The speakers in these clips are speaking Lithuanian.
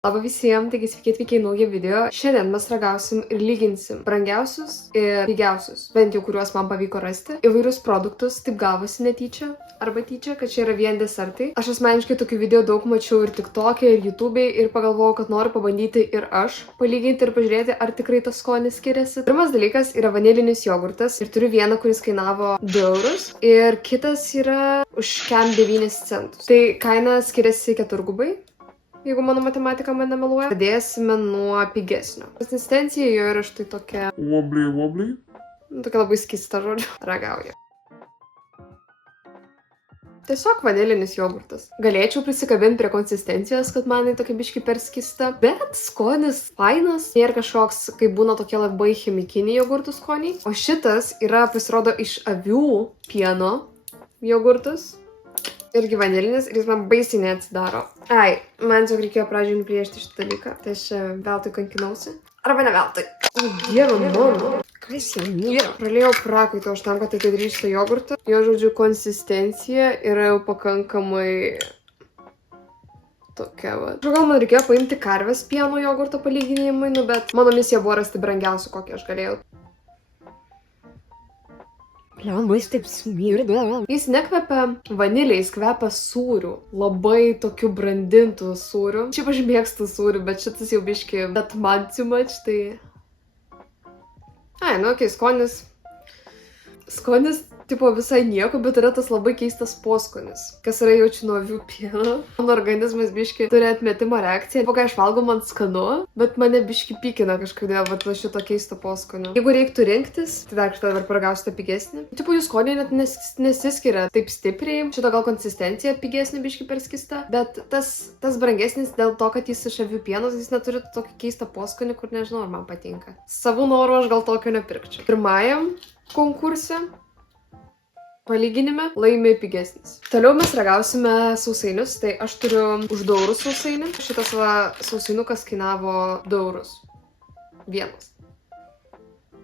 Labą visiems, taigi sveiki atvykę į naują video. Šiandien mes ragausim ir lyginsim brangiausius ir pigiausius, bent jau kuriuos man pavyko rasti, įvairius produktus, taip gavosi netyčia arba tyčia, kad čia yra vien desertai. Aš asmeniškai tokių video daug mačiau ir TikTok'e, ir YouTube'e ir pagalvojau, kad noriu pabandyti ir aš palyginti ir pažiūrėti, ar tikrai tas skonis skiriasi. Pirmas dalykas yra vanilinis jogurtas ir turiu vieną, kuris kainavo 2 eurus ir kitas yra už kem 9 centus. Tai kaina skiriasi keturgubai. Jeigu mano matematika mane meluoja, pradėsime nuo pigesnio. Konsistencija jo yra štai tokia. Wobbly. Tokia labai skysta, žodžiu. Ragauja. Tiesiog vanilinis jogurtas. Galėčiau prisikabinti prie konsistencijos, kad man tokia biški per skysta. Bet skonis fainas. Nėra kažkoks, kaip būna tokie labai chemikiniai jogurtų skoniai. O šitas yra, pasirodo, iš avių pieno jogurtas. Irgi vanilinis ir jis man baisiai neatsidaro. Ai, man tiesiog reikėjo pradžiai nupriešti šitą dalyką. Tai aš veltui kankinausi. Arba ne veltui. O, dieve mano. Kas jau nėra? Pralėjau prakaito už tam, kad atidaryti šitą jogurtą. Jo, žodžiu, konsistencija yra jau pakankamai tokia, va. Gal man reikėjo paimti karvės pieno jogurto palyginimui, bet mano misija buvo rasti brangiausių, kokį aš galėjau. Lemais taip smirda. Jis nekvepia vaniliai, jis kvepia sūriu. Labai tokiu brandintų sūriu. Šiaip aš mėgstu sūrių, bet šitas jau biški, bet man too much, tai... Ai, nu, okei, skonis, tipo, visai nieko, bet yra tas labai keistas poskonis, kas yra jaučiu nuo avių pieno. Mano organizmas biški turi atmetimo reakciją. Po kai aš valgau, man skanu, bet mane biški pykina kažkodėl, va šito keisto poskonio. Jeigu reiktų rinktis, tai dar kažką dabar paragausiu tą pigesnį. Tipo, jų skoniai net nesiskiria taip stipriai. Šito gal konsistencija pigesnė biški per skista, bet tas brangesnis dėl to, kad jis iš avių pienos, jis neturi tokį keistą poskonį, kur nežinau, ar man patinka. Savų norų aš gal tokio nepirkčiau. Pirmajam konkurse palyginime laimi pigesnis. Toliau mes ragausime sausainius, tai aš turiu už 2 eurus sausainį. Šitas va sausainukas kainavo 2 eurus. Vienas.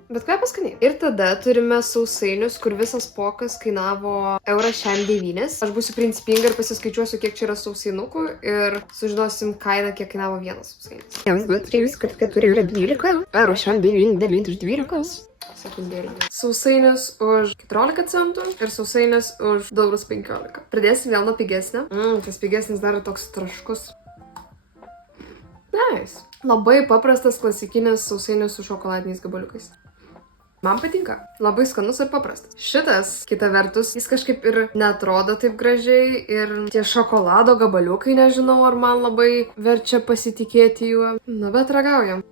Bet kvepia skaniai. Ir tada turime sausainius, kur visas pokas kainavo 1,9 €. Aš būsiu principinga ir pasiskaičiuosiu, kiek čia yra sausainukų ir sužinosim kainą, kiek kainavo vienas sausainis. 1, 2, 3, 4 yra 12. Ar už 9 iš 12. Sekundėlį. Sausainis už 14 centų ir sausainis už 2,15 €. Pradėsim vėl nuo pigesnio. Tas pigesnis dar yra toks traškus. Nice. Labai paprastas klasikinis sausainis su šokoladiniais gabaliukais. Man patinka. Labai skanus ir paprastas. Šitas, kita vertus, jis kažkaip ir neatrodo taip gražiai ir tie šokolado gabaliukai, nežinau, ar man labai verčia pasitikėti juo. Nu, bet ragaujam.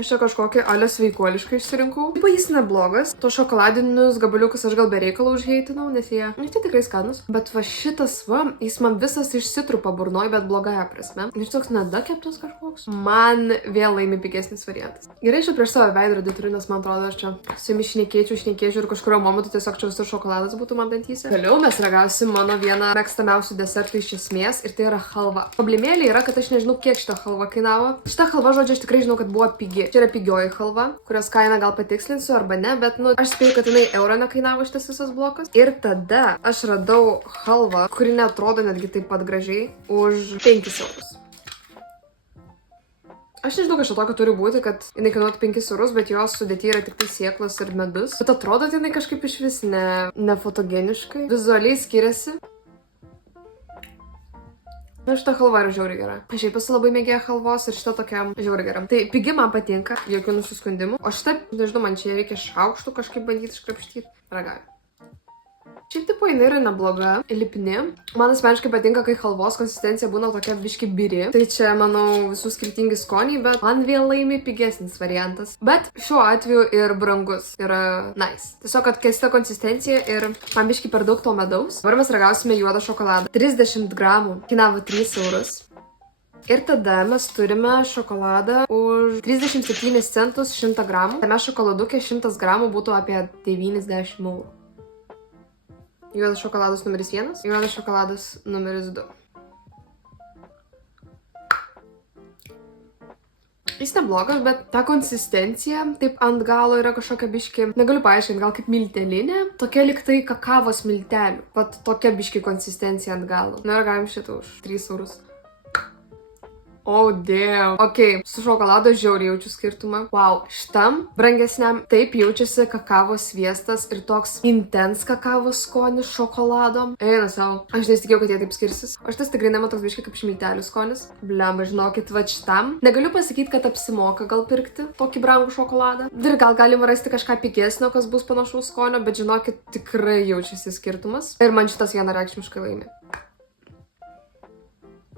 Aš čia kažkokį alę sveikuolišką išsirinkau. Taip, jis neblogas. To šokoladinius gabaliukus aš gal be reikalo užheitinau, nes jie tikrai skanus. Bet va šitas va, jis man visas išsitrupa burnoj, bet blogąją prasme. Jis toks nedakeptas kažkoks. Man vėl laimi pigesnis variantas. Gerai, aš prieš savo veidrodį turiu, nes man atrodo, aš čia su jumis šnekėčiau ir kažkurio momentu tiesiog čia visur šokoladas būtų man dantyse. Toliau mes ragausim mano vieną mėgstamiausių desertų iš esmės ir tai yra halva. Problemėlė yra, kad aš nežinau, kiek šita halva kainavo. Šita halva, žodžiu, aš tikrai žinau, kad buvo pigi. Čia yra pigioji halva, kurios kainą gal patikslinsiu arba ne, bet, nu, aš spėjau, kad jinai eurą nekainavo šitas visas blokas. Ir tada aš radau halvą, kuri neatrodo netgi taip pat gražiai, už 5 eurus. Aš nežinau, kas čia tokio turi būti, kad jinai kainuotų 5 eurus, bet jos sudėty yra tik tai sėklos ir medus. Bet atrodo, kad jinai kažkaip iš vis nefotogeniškai. Vizualiai skiriasi. Na, šita halva yra žiauriai gera. Aš šiaip esu labai mėgėja halvos ir šita tokia žiauriai gera. Tai pigi man patinka, jokių nusiskundimų. O šita, nežinau, man čia reikia šaukštų kažkaip bandyti iškrapštyti. Ragauju. Šiaip tipo jinai yra nebloga, lipni. Man asmeniškai patinka, kai halvos konsistencija būna tokia biški biri. Tai čia, manau, visų skirtingi skoniai, bet man vėl laimi pigesnis variantas. Bet šiuo atveju ir brangus yra nice. Tiesiog, kad keista konsistencija ir man biški per daug to medaus. Dabar mes ragausime juodą šokoladą. 30 gramų kainavo 3 eurus. Ir tada mes turime šokoladą už 37 centus 100 gramų. Tame šokoladukė 100 gramų būtų apie 90 eurų. Juodas šokoladas numeris 1, juodas šokoladas numeris 2. Jis neblogas, bet ta konsistencija taip ant galo yra kažkokia biški, negaliu paaiškinti, gal kaip miltelinė, tokia liktai kakavos miltelių. Vat tokia biški konsistencija ant galo. Na ir galim šitą už 3 eurus. Oh, damn. Ok, su šokolado žiauriai jaučiu skirtumą. Wow, šitam brangesniam taip jaučiasi kakavos sviestas ir toks intens kakavos skonis šokolado. Eina savo. Aš nesitikėjau, kad jie taip skirsis. O šitas tikrai nema toks biškai kaip šmiltelių skonis. Blemba, žinokit, va šitam. Negaliu pasakyti, kad apsimoka gal pirkti tokį brangų šokoladą. Ir gal galima rasti kažką pigesnio, kas bus panašaus skonio, bet žinokit, tikrai jaučiasi skirtumas. Ir man šitas vienareikšmiškai laimi.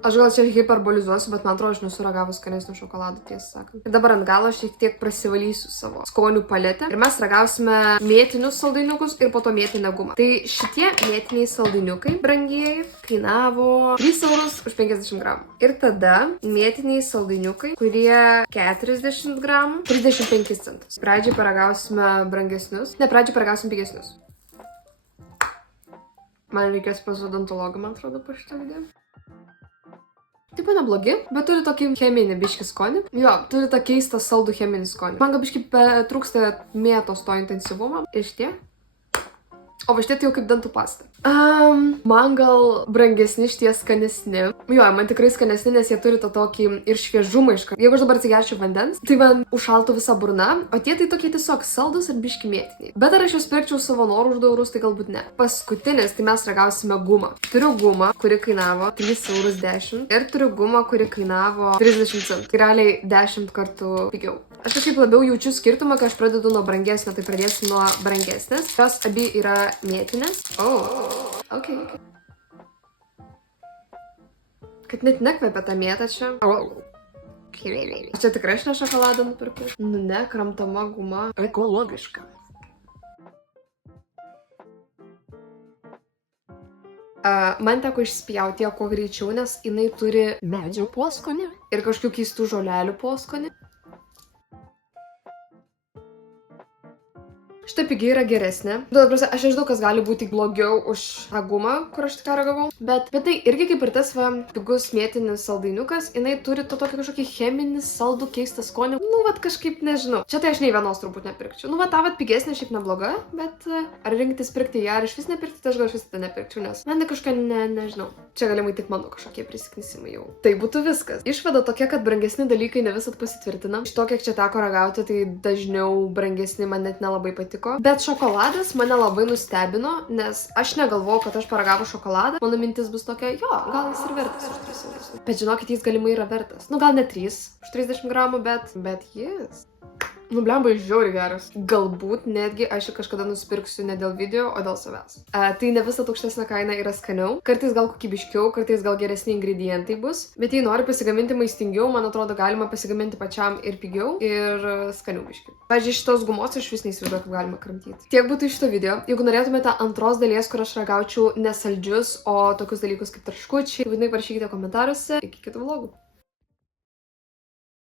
Aš gal čia hiperbolizuosiu, bet man atrodo, aš nesu ragavus skanesnio šokolado, tiesą sakant. Ir dabar ant galo šiek tiek prasivalysiu savo skonių paletę. Ir mes ragausime mėtinius saldainiukus ir po to mėtinę gumą. Tai šitie mėtiniai saldainiukai, brangieji, kainavo 3 eurus už 50 gramų. Ir tada mėtiniai saldainiukai, kurie 40 gramų, 35 centus. Pradžiai paragausime brangesnius. Ne, pradžiai paragausim pigesnius. Man reikės pas odontologą, man atrodo, po šitą video. Taip pat neblogi, bet turi tokį cheminį biškį skonį. Jo, turi tą keistą saldų cheminį skonį. Man gal biškį trūksta mėtos to intensyvumo. Ir šitie. O va šitie tai jau kaip dantų pasta. Man gal brangesni šitie skanesni. Jo, man tikrai skanesni, nes jie turi tą tokį ir šviežumą iš karto. Jeigu aš dabar atsigerčiau vandens, tai man užšaltų visa burna, o tie tai tokie tiesiog saldus ir biški mėtiniai. Bet ar aš juos pirkčiau savo norų už 2 eurus, tai galbūt ne. Paskutinis, tai mes ragausime gumą. Turiu gumą, kuri kainavo 3,10 eurus ir turiu gumą, kuri kainavo 30 centų. Tai realiai 10 kartų pigiau. Aš kažkaip labiau jaučiu skirtumą, kai aš pradedu nuo brangesnio, tai pradėsiu nuo brangesnės. Jos abi yra mėtinės. Ok. Kad net nekvepia tą mėtą čia. Čia tikrai aš ne šokoladą nupirkiu. Nu ne, kramtama guma. Ekologiška. Man teko išspjauti ją kuo greičiau, nes jinai turi Medžio poskonį. ir kažkokių keistų žolelių poskonį. Šita pigiai yra geresnė. Aš nežinau, kas gali būti blogiau už tą gumą, kur aš tik ragavau. Bet tai irgi kaip ir tas pigus mėtinis saldainiukas, jinai turi to tokį kažkokį cheminį, saldų, keistą skonį. Nu, vat kažkaip nežinau. Čia tai aš nei vienos turbūt nepirkčiau. Nu, va, ta vat pigesnė šiaip nebloga, bet ar rinktis pirkti ją, ar iš vis nepirkti, tai aš gal iš vis tą nepirkčiau, nes man kažką nežinau. Čia galimai tik mano kažkokie prisiknisimai jau. Tai būtų viskas. Išvada tokia, kad brangesni dalykai ne visat pasitvirtina. Iš to, kiek čia teko ragauti, tai dažniau brangesni man net nelabai patiko. Bet šokoladas mane labai nustebino, nes aš negalvojau, kad aš paragavau šokoladą. Mano mintis bus tokia, jo, gal jis ir vertas už 3 eurus. Bet žinokit, jis galimai yra vertas. Nu, gal ne 3 už 30 gramų, bet jis. Nu, blemba, jis žiauriai geras. Galbūt netgi aš jį kažkada nusipirksiu ne dėl video, o dėl savęs. Tai ne visą aukštesnė kaina yra skaniau. Kartais gal kokybiškiau, kartais gal geresni ingredientai bus. Bet jei nori pasigaminti maistingiau, man atrodo, galima pasigaminti pačiam ir pigiau, ir skaniau biškiau. Pavyzdžiui, šitos gumos aš vis neįsivaizduoju, kaip galima kramtyti. Tiek būtų iš šito video. Jeigu norėtumėte antros dalies, kur aš ragaučiau nesaldžius, o tokius dalykus kaip traškučiai, būtinai parašykite komentaruose. Iki kitų vlogų.